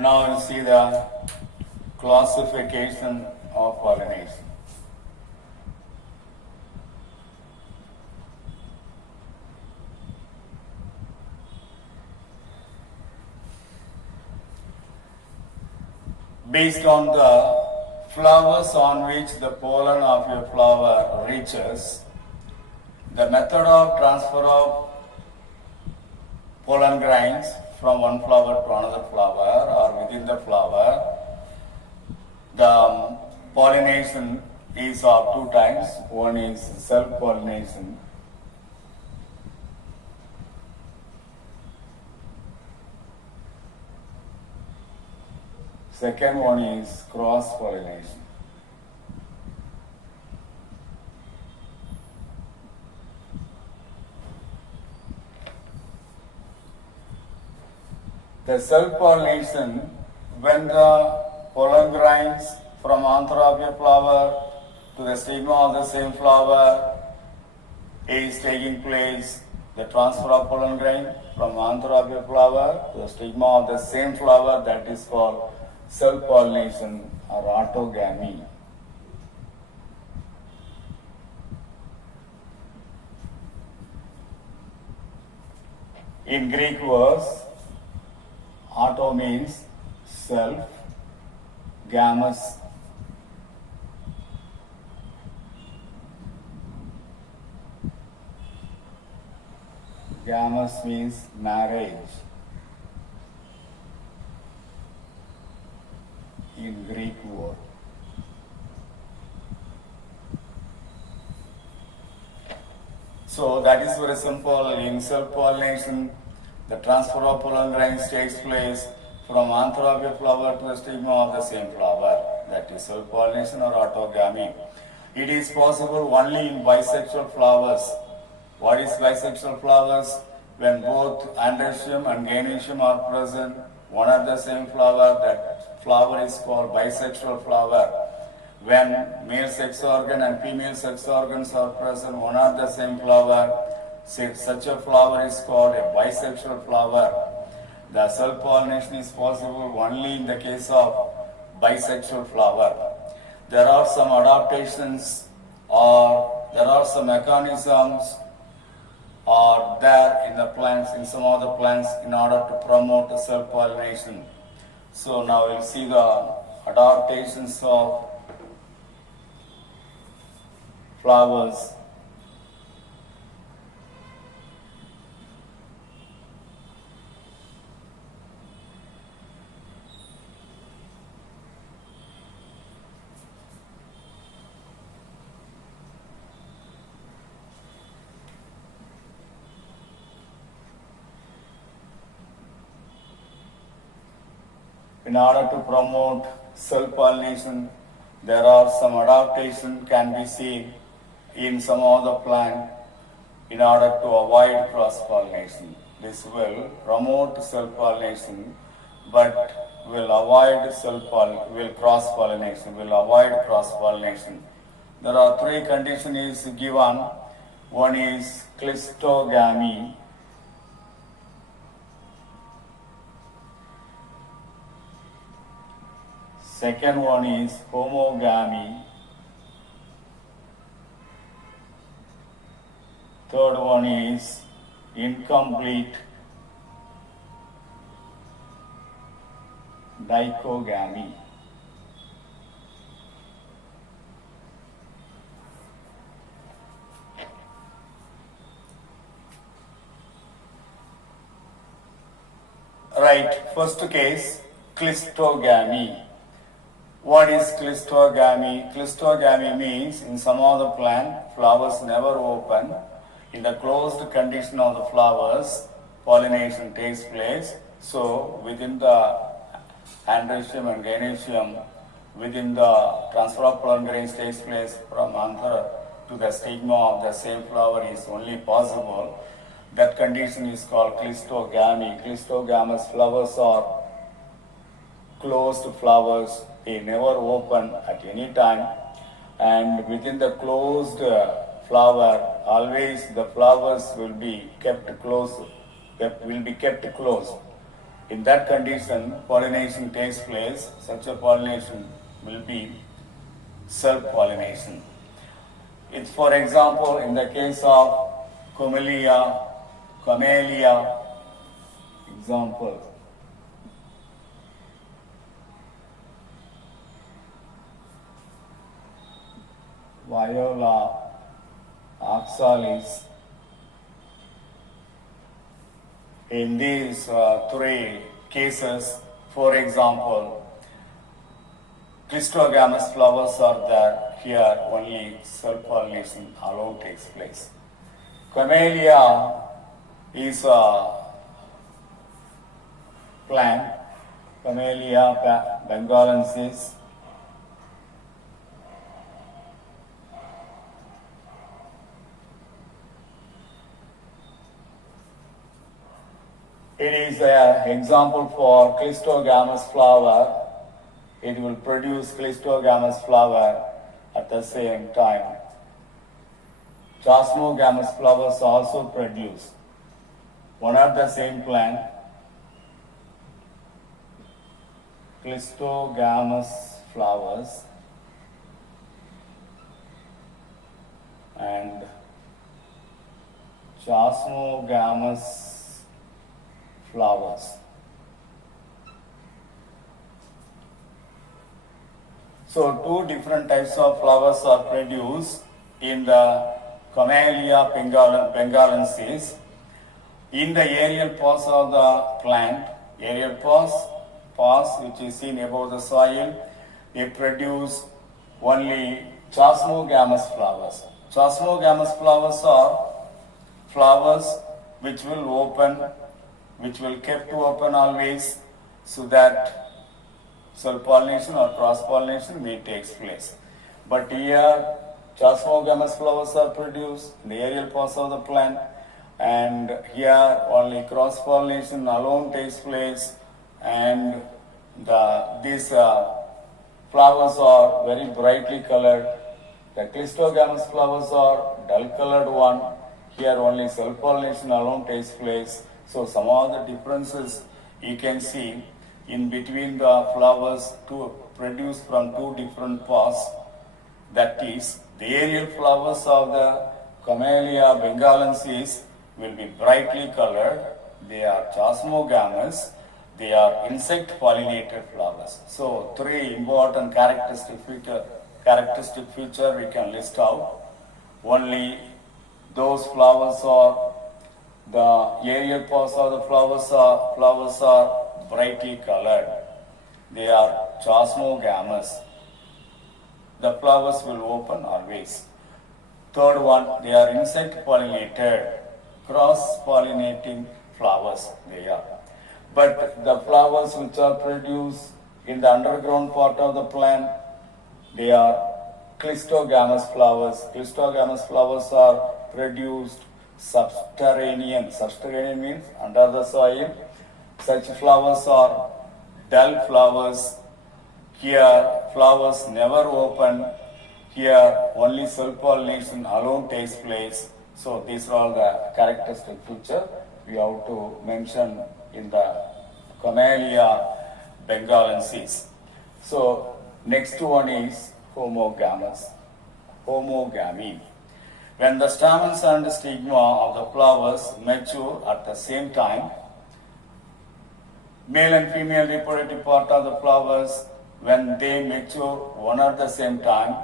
Now we'll see the classification of pollination. Based on the flowers on which the pollen of your flower reaches, the method of transfer of pollen grains from one flower to another flower or within the flower, the pollination is of two types. One is self-pollination. Second one is cross-pollination. The self-pollination, when the pollen grains from anther of your flower to the stigma of the same flower is taking place, the transfer of pollen grain from anther of your flower to the stigma of the same flower, that is called self-pollination or autogamy. In Greek words, auto means self, gammas means marriage in Greek word. So that is very simple. In self-pollination, the transfer of pollen grains takes place from anther of a flower to the stigma of the same flower. That is self-pollination or autogamy. It is possible only in bisexual flowers. What is bisexual flowers? When both androecium and gynoecium are present, one at the same flower, that flower is called bisexual flower. When male sex organ and female sex organs are present, one at the same flower, such a flower is called a bisexual flower. The self-pollination is possible only in the case of bisexual flower. There are some adaptations or there are some mechanisms are there in the plants, in some of the plants, in order to promote self-pollination. So now we'll see the adaptations of flowers. In order to promote self-pollination, there are some adaptation can be seen in some of the plant in order to avoid cross-pollination. This will promote self-pollination, but will avoid cross-pollination. There are three conditions given. One is cleistogamy. Second one is homogamy. Third one is incomplete dichogamy. Right, first case, cleistogamy. What is cleistogamy? Cleistogamy means in some of the plant, flowers never open. In the closed condition of the flowers, pollination takes place. So within the androecium and gynoecium, within the transfer of pollen grains takes place from anther to the stigma of the same flower is only possible. That condition is called cleistogamy. Cleistogamous flowers are closed flowers. They never open at any time, and within the closed flower, always the flowers will be kept closed. In that condition, pollination takes place. Such a pollination will be self-pollination. It's, for example, in the case of camellia, example, Viola oxalis. In these three cases, for example, Clistogamous flowers are there. Here only self-pollination alone takes place. Camellia is a plant, Camellia bengalensis. It is an example for Clistogamous flower. It will produce Clistogamous flower at the same time. Chasmogamous flowers also produce. One of the same plant, Clistogamous flowers and Chasmogamous flowers. So two different types of flowers are produced in the Camellia bengalensis. In the aerial pores of the plant, aerial pores which is seen above the soil, they produce only Chasmogamous flowers. Chasmogamous flowers are flowers which will open, which will kept open always, so that self-pollination or cross-pollination may takes place. But here, Chasmogamous flowers are produced in the aerial pores of the plant, and here only cross-pollination alone takes place, and these flowers are very brightly colored. The Clistogamous flowers are dull-colored one. Here only self-pollination alone takes place. So some of the differences you can see in between the flowers to produce from two different pores. That is, the aerial flowers of the Camellia bengalensis will be brightly colored. They are chasmogamous. They are insect pollinated flowers. So three important characteristic feature we can list out. Only those flowers are, the aerial pores of the flowers are brightly colored. They are chasmogamous. The flowers will open always. Third one, they are insect pollinated, cross-pollinating flowers they are. But the flowers which are produced in the underground part of the plant, they are Clistogamous flowers. Clistogamous flowers are produced subterranean. Subterranean means under the soil. Such flowers are dull flowers. Here flowers never open. Here only self-pollination alone takes place. So these are all the characteristic features we have to mention in the Camellia bengalensis. So next one is homogamous. Homogamy. When the stamens and stigma of the flowers mature at the same time, male and female reproductive part of the flowers, when they mature one at the same time,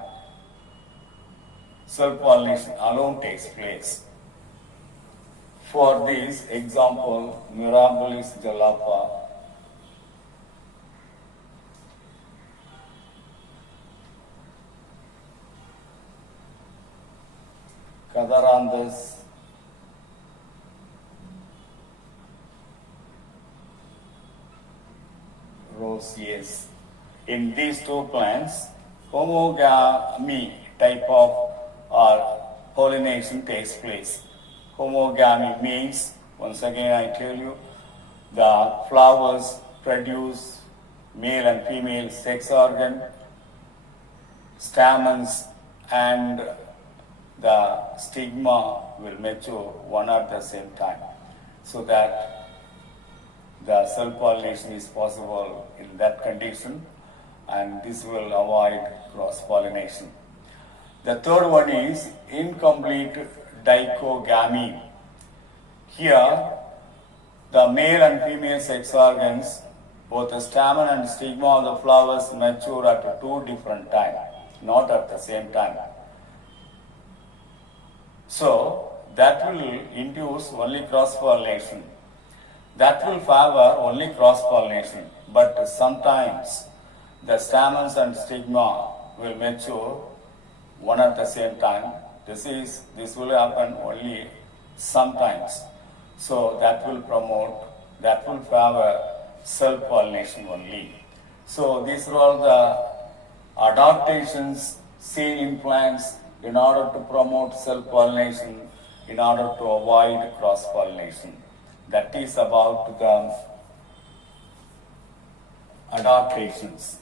self-pollination alone takes place. For this example, Mirabilis jalapa, Cadaranthus roseus. In these two plants, homogamy type of pollination takes place. Homogamy means, once again I tell you, the flowers produce male and female sex organ, stamens and the stigma will mature one at the same time, so that the self-pollination is possible in that condition, and this will avoid cross-pollination. The third one is incomplete dichogamy. Here, the male and female sex organs, both the stamen and stigma of the flowers mature at two different times, not at the same time. So, that will induce only cross-pollination. That will favor only cross-pollination, but sometimes the stamens and stigma will mature one at the same time. This will happen only sometimes. So that will favor self-pollination only. So these are all the adaptations seen in plants in order to promote self-pollination, in order to avoid cross-pollination. That is about the adaptations.